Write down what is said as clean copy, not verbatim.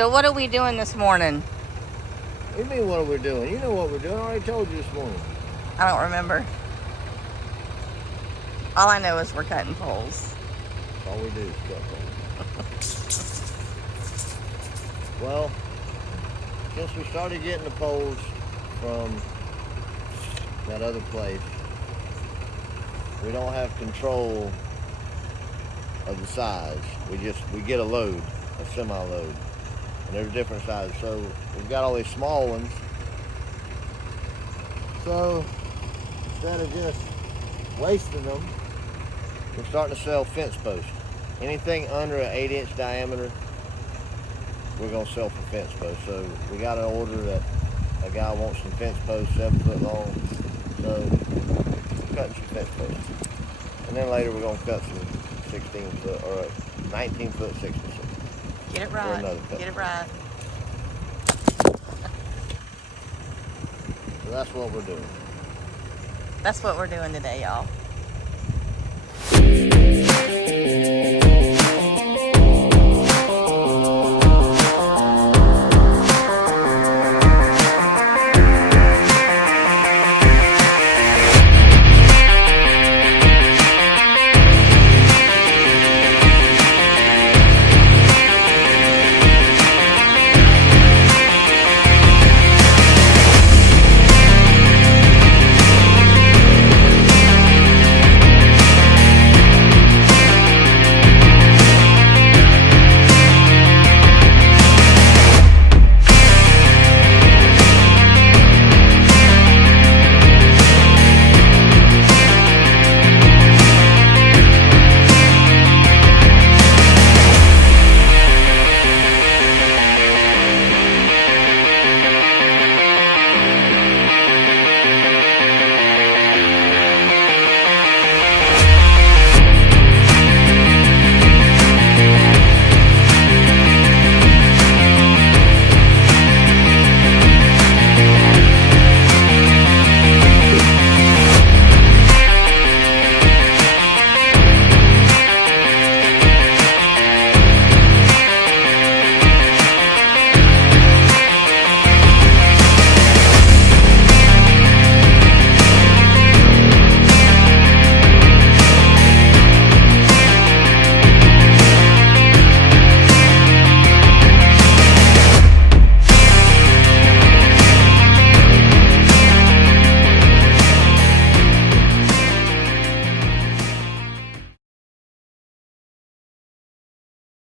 So what are we doing this morning? What do you mean, what are we doing? You know what we're doing. I already told you this morning. I don't remember. All I know is we're cutting poles. That's all we do is cut poles. Well, since we started getting the poles from that other place, we don't have control of the size. We get a load, a semi-load, and there's different sizes. So we've got all these small ones. So instead of just wasting them, we're starting to sell fence posts. Anything under an 8-inch diameter, we're gonna sell for fence posts. So we got an order that a guy wants some fence posts 7 foot long. So we're cutting some fence posts. And then later we're gonna cut some 16 foot or 19 foot 6x6. Get it right. Get it right. So that's what we're doing. That's what we're doing today, y'all.